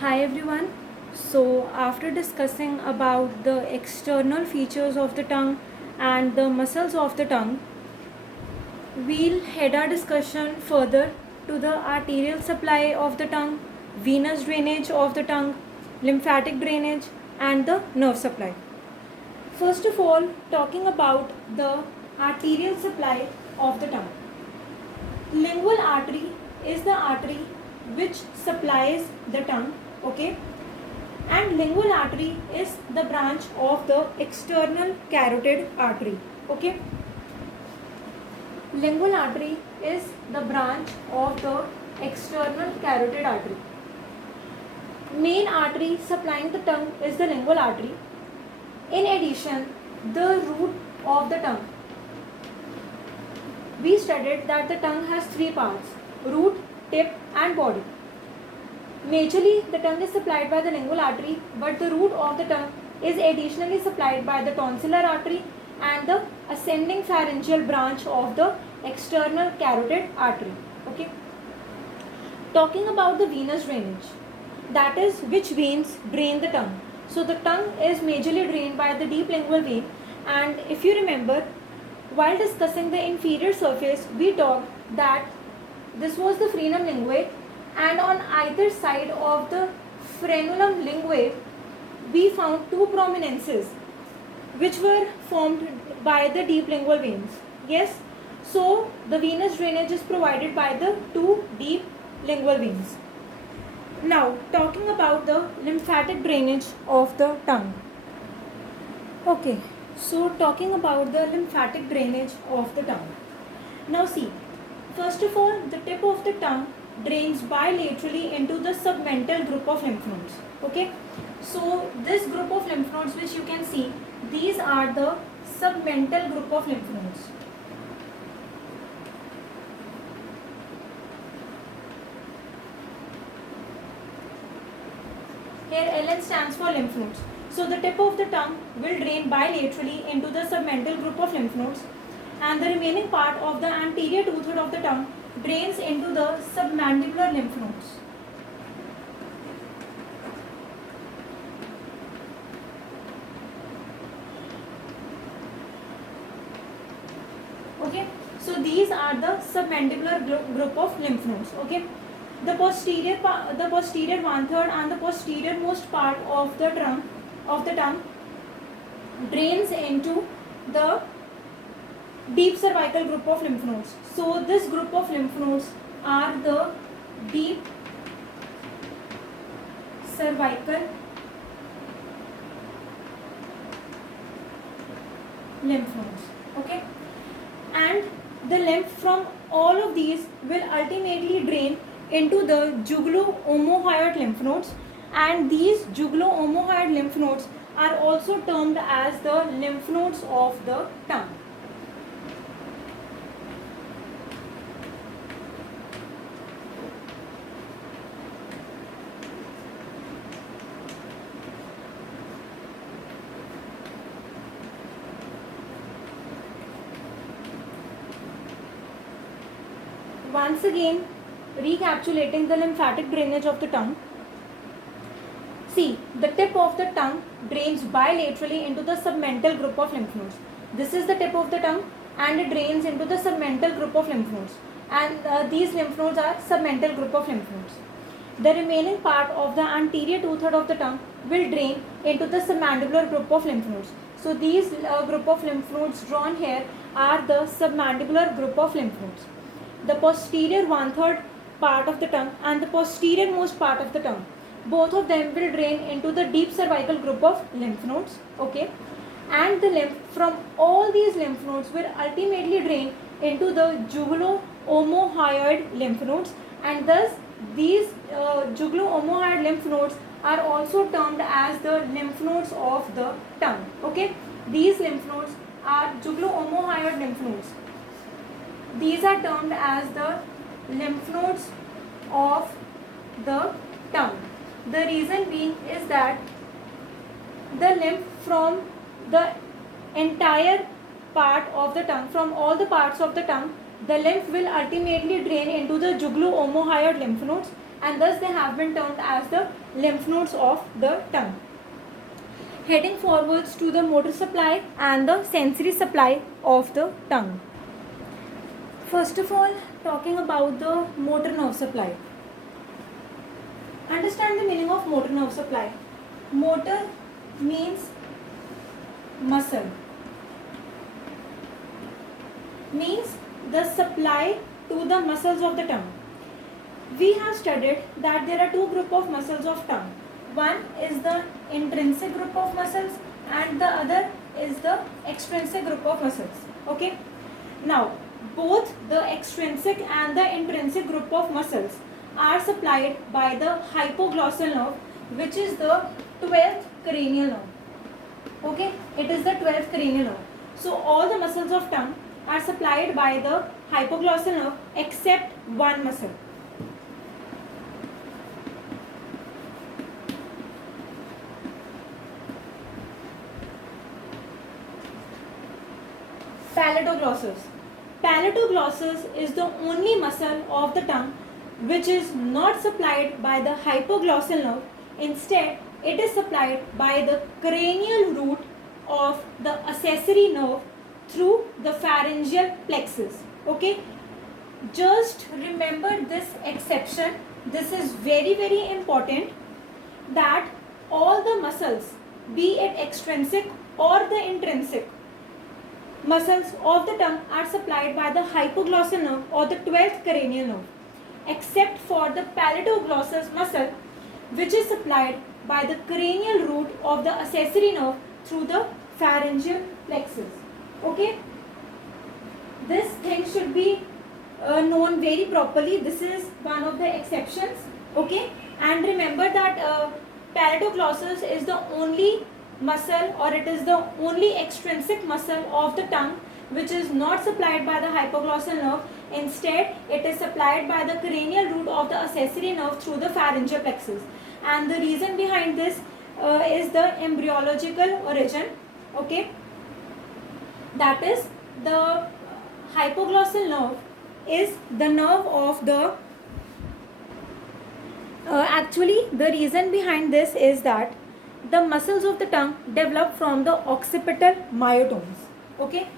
Hi everyone. So after discussing about the external features of the tongue and the muscles of the tongue, we'll head our discussion further to the arterial supply of the tongue, venous drainage of the tongue, lymphatic drainage and the nerve supply. First of all, talking about the arterial supply of the tongue. Lingual artery is the artery which supplies the tongue, okay? And lingual artery is the branch of the external carotid artery, okay? Lingual artery is the branch of the external carotid artery. Main artery supplying the tongue is the lingual artery. In addition, the root of the tongue, we studied that the tongue has three parts: root, tip and body. Majorly, the tongue is supplied by the lingual artery, but the root of the tongue is additionally supplied by the tonsillar artery and the ascending pharyngeal branch of the external carotid artery. Okay. Talking about the venous drainage, that is which veins drain the tongue. So the tongue is majorly drained by the deep lingual vein, and if you remember, while discussing the inferior surface, we talked that this was the frenum linguae, and on either side of the frenulum linguae we found two prominences which were formed by the deep lingual veins. Yes, so the venous drainage is provided by the two deep lingual veins. Now talking about the lymphatic drainage of the tongue. Okay, so talking about the lymphatic drainage of the tongue. Now see, first of all, the tip of the tongue drains bilaterally into the submental group of lymph nodes. Okay, so this group of lymph nodes which you can see, these are the submental group of lymph nodes. Here LN stands for lymph nodes. So the tip of the tongue will drain bilaterally into the submental group of lymph nodes, and the remaining part of the anterior two-third of the tongue drains into the submandibular lymph nodes. Okay, so these are the submandibular group of lymph nodes. Okay, the posterior one-third and the posterior most part of the tongue drains into the deep cervical group of lymph nodes. So this group of lymph nodes are the deep cervical lymph nodes. Okay, and the lymph from all of these will ultimately drain into the jugulo-omohyoid lymph nodes, and these jugulo-omohyoid lymph nodes are also termed as the lymph nodes of the tongue. Once again, recapitulating the lymphatic drainage of the tongue. See, the tip of the tongue drains bilaterally into the submental group of lymph nodes. This is the tip of the tongue, and it drains into the submental group of lymph nodes. And these lymph nodes are submental group of lymph nodes. The remaining part of the anterior two-third of the tongue will drain into the submandibular group of lymph nodes. So these group of lymph nodes drawn here are the submandibular group of lymph nodes. The posterior one-third part of the tongue and the posterior most part of the tongue, both of them will drain into the deep cervical group of lymph nodes. Okay, and the lymph from all these lymph nodes will ultimately drain into the jugulo-omohyoid lymph nodes, and thus these jugulo-omohyoid lymph nodes are also termed as the lymph nodes of the tongue. Okay, these lymph nodes are jugulo-omohyoid lymph nodes. These are termed as the lymph nodes of the tongue. The reason being is that the lymph from the entire part of the tongue, from all the parts of the tongue, the lymph will ultimately drain into the jugulo-omohyoid lymph nodes, and thus they have been termed as the lymph nodes of the tongue. Heading forwards to the motor supply and the sensory supply of the tongue. First of all, talking about the motor nerve supply. Understand the meaning of motor nerve supply. Motor means muscle, means the supply to the muscles of the tongue. We have studied that there are two groups of muscles of tongue. One is the intrinsic group of muscles and the other is the extrinsic group of muscles. Okay. Now, both the extrinsic and the intrinsic group of muscles are supplied by the hypoglossal nerve, which is the 12th cranial nerve. Okay, it is the 12th cranial nerve. So all the muscles of tongue are supplied by the hypoglossal nerve except one muscle. Palatoglossus. Palatoglossus is the only muscle of the tongue which is not supplied by the hypoglossal nerve. Instead, it is supplied by the cranial root of the accessory nerve through the pharyngeal plexus. Okay, just remember this exception. This is very, very important, that all the muscles, be it extrinsic or the intrinsic, muscles of the tongue are supplied by the hypoglossal nerve or the 12th cranial nerve, except for the palatoglossus muscle, which is supplied by the cranial root of the accessory nerve through the pharyngeal plexus. Okay, this thing should be known very properly. This is one of the exceptions. Okay, and remember that palatoglossus is the only muscle, or it is the only extrinsic muscle of the tongue which is not supplied by the hypoglossal nerve. Instead, it is supplied by the cranial root of the accessory nerve through the pharyngeal plexus. And the reason behind this is the embryological origin. Okay, that is, the hypoglossal nerve is the nerve of the actually the reason behind this is that the muscles of the tongue develop from the occipital myotomes. Okay,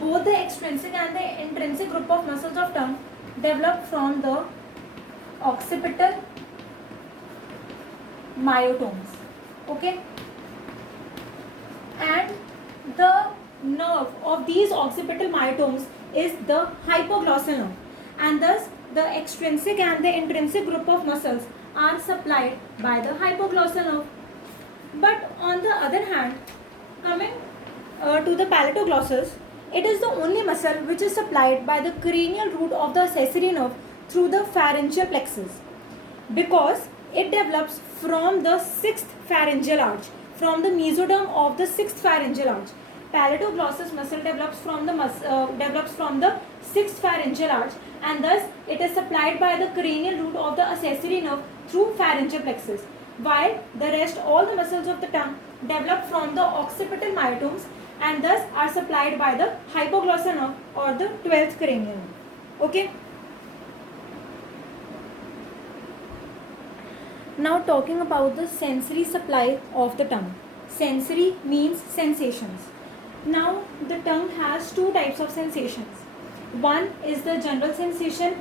both the extrinsic and the intrinsic group of muscles of tongue develop from the occipital myotomes. Okay, and the nerve of these occipital myotomes is the hypoglossal nerve, and thus the extrinsic and the intrinsic group of muscles are supplied by the hypoglossal nerve. But on the other hand, coming to the palatoglossus, it is the only muscle which is supplied by the cranial root of the accessory nerve through the pharyngeal plexus, because it develops from the 6th pharyngeal arch, from the mesoderm of the 6th pharyngeal arch. Palatoglossus muscle develops from the 6th pharyngeal arch, and thus it is supplied by the cranial root of the accessory nerve through pharyngeal plexus, while the rest, all the muscles of the tongue, develop from the occipital myotomes and thus are supplied by the hypoglossal nerve or the 12th cranial nerve. Okay. Now talking about the sensory supply of the tongue. Sensory means sensations. Now the tongue has two types of sensations. One is the general sensation,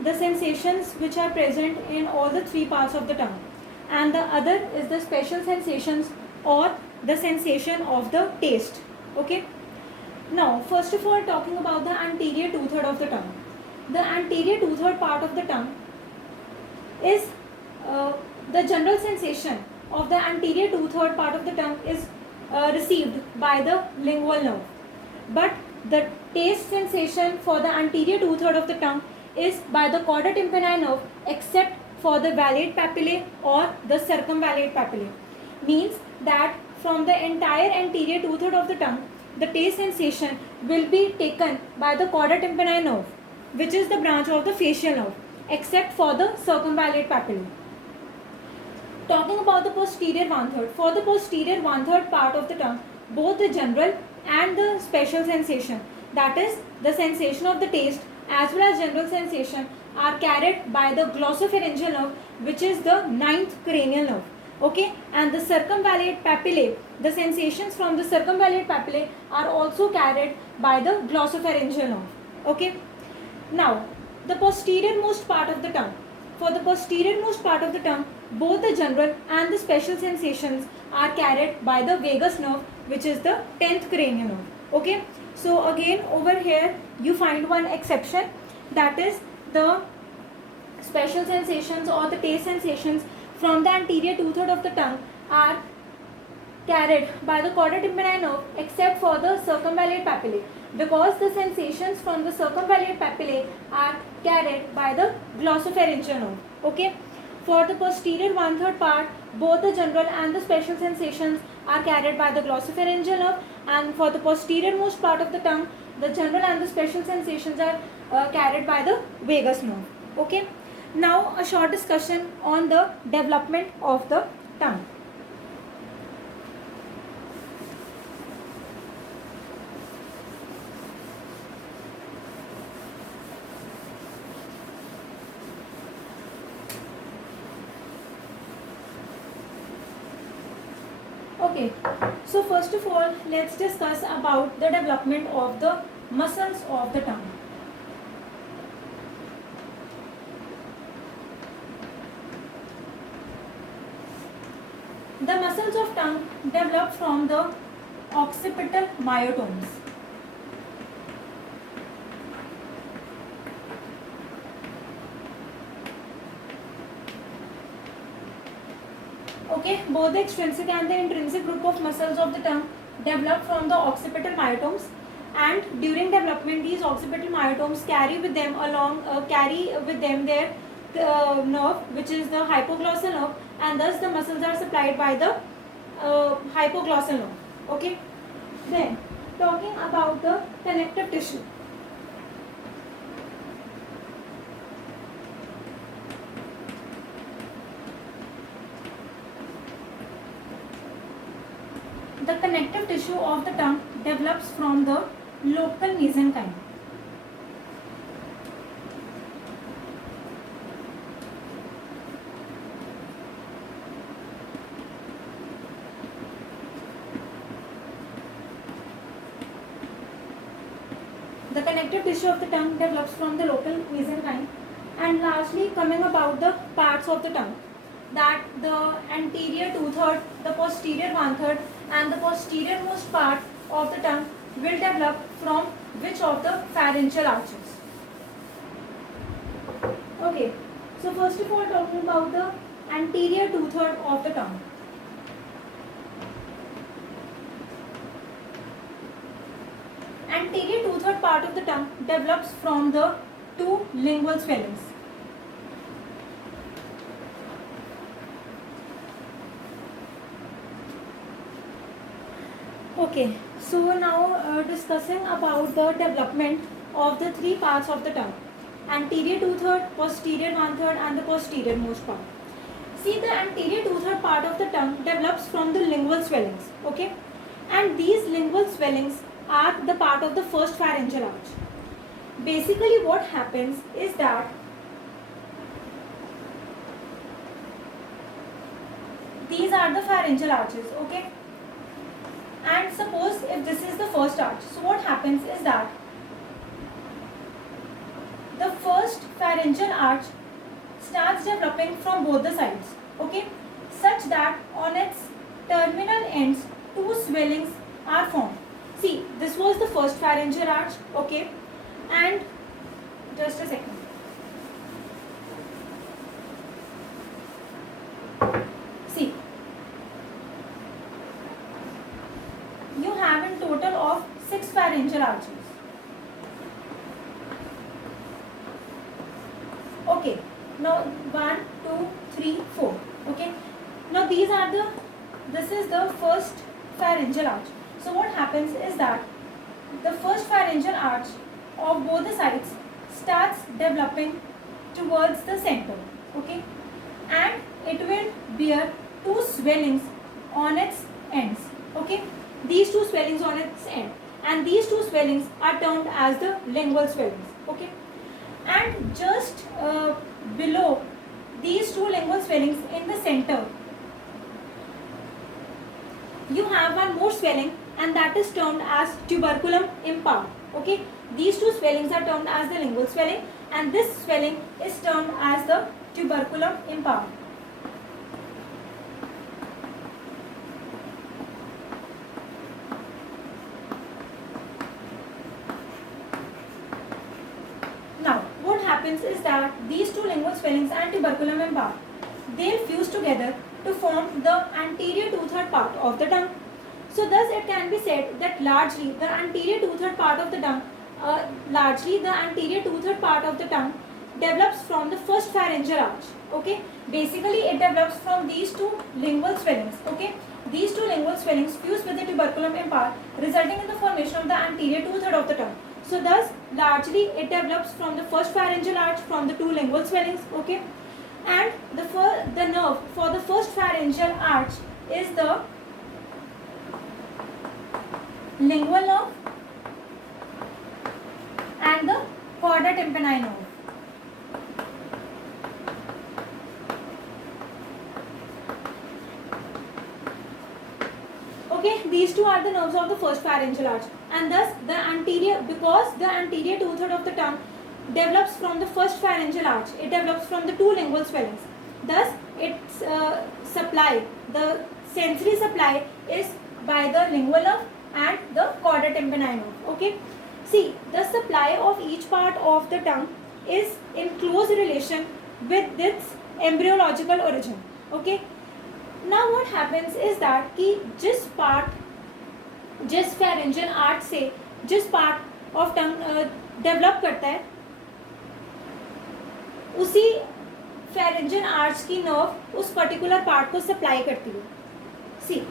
the sensations which are present in all the three parts of the tongue, and the other is the special sensations or the sensation of the taste. Okay. Now first of all, talking about the anterior two-third of the tongue. The anterior two-third part of the tongue is the general sensation of the anterior two-third part of the tongue is received by the lingual nerve, but the taste sensation for the anterior two-third of the tongue is by the chorda tympani nerve, except for the valate papillae or the circumvallate papillae. Means that from the entire anterior two-third of the tongue, the taste sensation will be taken by the chorda tympani nerve, which is the branch of the facial nerve, except for the circumvallate papillae. Talking about the posterior one-third. For the posterior one-third part of the tongue, both the general and the special sensation, that is the sensation of the taste as well as general sensation, are carried by the glossopharyngeal nerve, which is the ninth cranial nerve. Okay, and the circumvallate papillae, the sensations from the circumvallate papillae are also carried by the glossopharyngeal nerve. Okay, now the posterior most part of the tongue. For the posterior most part of the tongue, both the general and the special sensations are carried by the vagus nerve, which is the 10th cranial nerve. Okay, so again over here you find one exception, that is the special sensations or the taste sensations from the anterior two-third of the tongue are carried by the chorda tympani nerve, except for the circumvallate papillae, because the sensations from the circumvallate papillae are carried by the glossopharyngeal nerve. Okay, for the posterior one-third part, both the general and the special sensations are carried by the glossopharyngeal nerve, and for the posterior most part of the tongue, the general and the special sensations are carried by the vagus nerve. Okay, now a short discussion on the development of the tongue. Okay, so first of all, let's discuss about the development of the muscles of the tongue. The muscles of tongue develop from the occipital myotomes. Okay, both the extrinsic and the intrinsic group of muscles of the tongue develop from the occipital myotomes, and during development these occipital myotomes carry with them their nerve, which is the hypoglossal nerve, and thus the muscles are supplied by the hypoglossal nerve. Okay, then talking about the connective tissue. The connective tissue of the tongue develops from the local mesenchyme. The connective tissue of the tongue develops from the local mesenchyme. And lastly, coming about the parts of the tongue, that the anterior two-third, the posterior one-third, and the posterior most part of the tongue will develop from which of the pharyngeal arches. Okay, so first of all, talking about the anterior two-third of the tongue. Anterior two-third part of the tongue develops from the two lingual swellings. Okay, so now discussing about the development of the three parts of the tongue: anterior two-third, posterior one-third, and the posterior most part. See, the anterior two-third part of the tongue develops from the lingual swellings. Okay, and these lingual swellings are the part of the first pharyngeal arch. Basically, what happens is that these are the pharyngeal arches. Okay. And suppose if this is the first arch, so what happens is that the first pharyngeal arch starts developing from both the sides, okay, such that on its terminal ends two swellings are formed. See, this was the first pharyngeal arch, okay, and just a second. See, you have in total of 6 pharyngeal arches. Okay, now 1, 2, 3, 4. Okay, now this is the first pharyngeal arch. So what happens is that the first pharyngeal arch of both the sides starts developing towards the center. Okay, and it will bear two swellings on its ends. Okay, these two swellings on its end, and these two swellings are termed as the lingual swellings. Okay, and just below these two lingual swellings in the center, you have one more swelling, and that is termed as tuberculum impar. Okay, these two swellings are termed as the lingual swelling, and this swelling is termed as the tuberculum impar. Now, what happens is that these two lingual swellings and tuberculum impar, they'll fuse together to form the anterior two-third part of the tongue. So thus it can be said that largely the anterior two-third part of the tongue develops from the first pharyngeal arch. Okay, basically it develops from these two lingual swellings. Okay, these two lingual swellings fuse with the tuberculum impar, resulting in the formation of the anterior two-third of the tongue. So thus largely it develops from the first pharyngeal arch from the two lingual swellings. Okay, and the nerve for the first pharyngeal arch is the lingual nerve and the chorda tympani nerve. Okay, these two are the nerves of the first pharyngeal arch, and thus because the anterior two-third of the tongue develops from the first pharyngeal arch, it develops from the two lingual swellings. Thus, its the sensory supply is by the lingual nerve and the chorda tympani nerve. Okay, see, the supply of each part of the tongue is in close relation with its embryological origin. Okay, now what happens is that कि जिस pharyngeal arch से जिस part of tongue develop करता है, उसी pharyngeal arch की nerve उस particular part को supply करती है. See,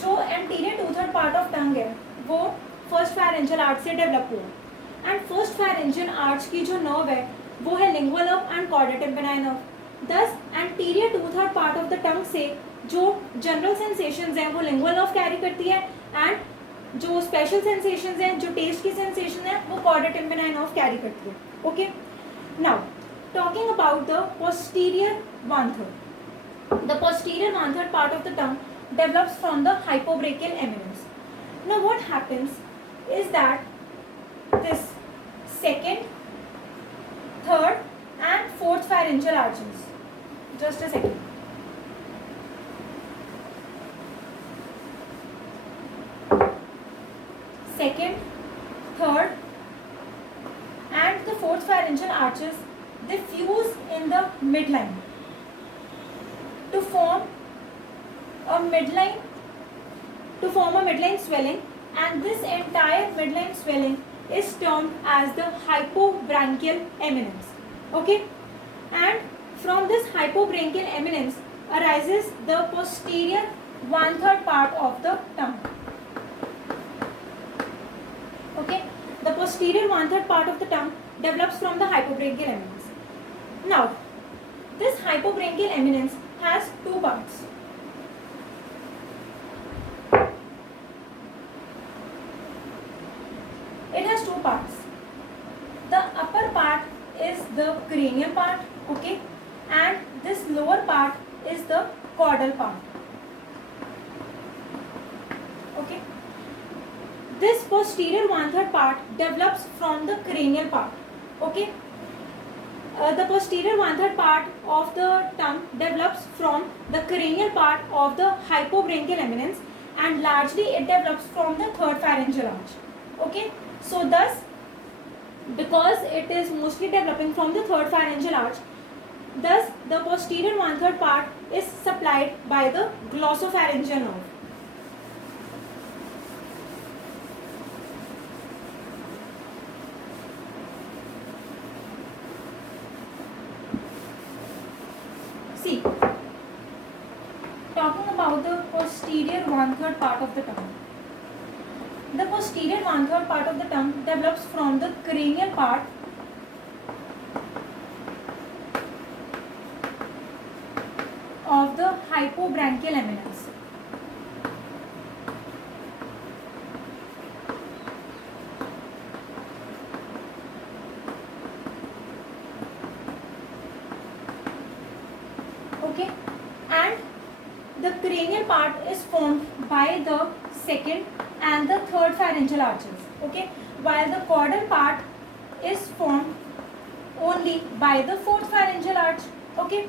जो anterior two-third part of tongue है, वो first pharyngeal arch से develop हुआ, and first pharyngeal arch की जो nerve है, वो है lingual nerve and chorda tympani nerve. Thus, anterior two-third part of the tongue से जो general sensations हैं, वो lingual nerve carry करती है, and जो special sensations हैं, जो taste की sensation है, वो chorda tympani nerve carry करती है. Okay. Now, talking about the posterior one-third. The posterior one-third part of the tongue develops from the hypobrachial eminence. Now, what happens is that this second, third, and fourth pharyngeal arches. Just a second. Second, third, and the fourth pharyngeal arches, they fuse in the midline to form a midline swelling, and this entire midline swelling is termed as the hypobranchial eminence. Okay, and from this hypobranchial eminence arises the posterior one-third part of the tongue. Okay, the posterior one-third part of the tongue develops from the hypobranchial eminence. Now, this hypobranchial eminence has two parts. It has two parts. The upper part is the cranial part, okay, and this lower part is the caudal part. Okay, this posterior one-third part develops from the cranial part. Okay, the posterior one-third part of the tongue develops from the cranial part of the hypobranchial eminence, and largely it develops from the third pharyngeal arch. Okay, so thus, because it is mostly developing from the third pharyngeal arch, thus the posterior one-third part is supplied by the glossopharyngeal nerve. See, talking about the posterior one-third part of the tongue. The posterior one-third part of the tongue develops from the cranial part of the hypobranchial eminence. Okay, and the cranial part is formed by the second and the third pharyngeal arches. Okay, while the caudal part is formed only by the fourth pharyngeal arch. Okay,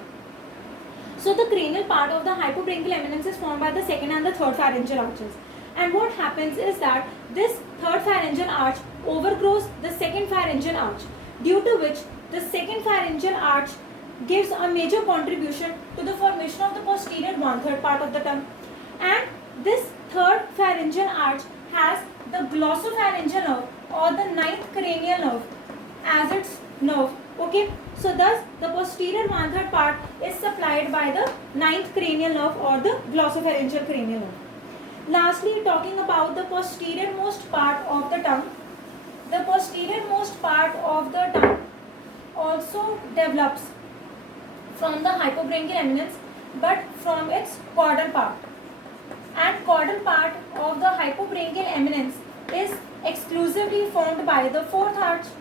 so the cranial part of the hypobranchial eminence is formed by the second and the third pharyngeal arches. And what happens is that this third pharyngeal arch overgrows the second pharyngeal arch, due to which the second pharyngeal arch gives a major contribution to the formation of the posterior 1/3 part of the tongue. And this third pharyngeal arch has the glossopharyngeal nerve or the ninth cranial nerve as its nerve. Okay, so thus the posterior 1/3 part is supplied by the ninth cranial nerve or the glossopharyngeal cranial nerve. Lastly, talking about the posterior most part of the tongue, the posterior most part of the tongue also develops from the hypobranchial eminence, but from its caudal part. And caudal part of the hypobranchial eminence is exclusively formed by the fourth arch.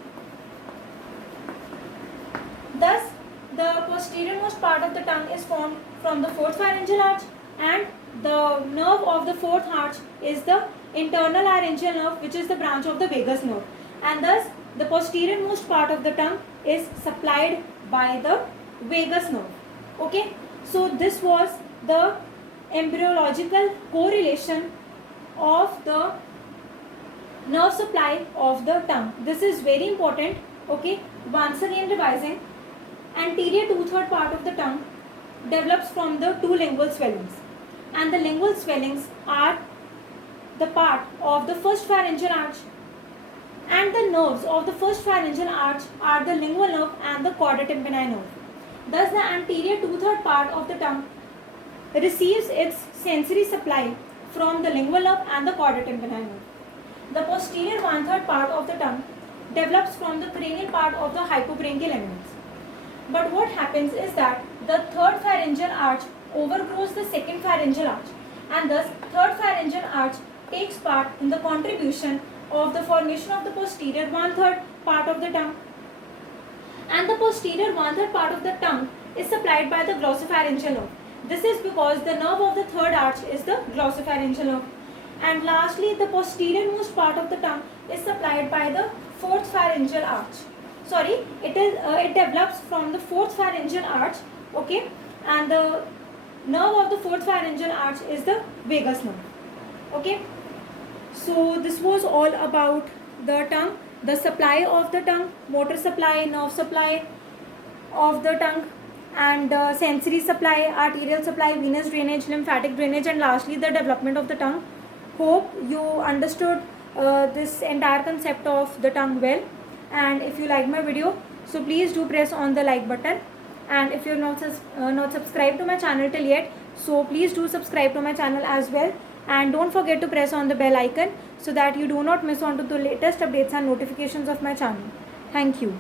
Thus, the posterior most part of the tongue is formed from the fourth pharyngeal arch, and the nerve of the fourth arch is the internal laryngeal nerve, which is the branch of the vagus nerve. And thus, the posterior most part of the tongue is supplied by the vagus nerve. Okay, so this was the embryological correlation of the nerve supply of the tongue. This is very important. Okay, once again revising, anterior 2/3 part of the tongue develops from the two lingual swellings, and the lingual swellings are the part of the first pharyngeal arch, and the nerves of the first pharyngeal arch are the lingual nerve and the chorda tympani nerve. Thus, the anterior 2/3 part of the tongue receives its sensory supply from the lingual nerve and the chorda tympani nerve. The posterior 1/3 part of the tongue develops from the cranial part of the hypobranchial eminence. But what happens is that the third pharyngeal arch overgrows the second pharyngeal arch, and thus third pharyngeal arch takes part in the contribution of the formation of the posterior 1/3 part of the tongue. And the posterior 1/3 part of the tongue is supplied by the glossopharyngeal nerve. This is because the nerve of the third arch is the glossopharyngeal nerve. And lastly, the posterior most part of the tongue is supplied by the fourth pharyngeal arch. Sorry, it develops from the fourth pharyngeal arch. Okay, and the nerve of the fourth pharyngeal arch is the vagus nerve. Okay, so this was all about the tongue, the supply of the tongue, motor supply, nerve supply of the tongue, and sensory supply, arterial supply, venous drainage, lymphatic drainage, and lastly the development of the tongue. Hope you understood this entire concept of the tongue well. And if you like my video, so please do press on the like button, and if you're not subscribed to my channel till yet, so please do subscribe to my channel as well, and don't forget to press on the bell icon so that you do not miss on to the latest updates and notifications of my channel. Thank you.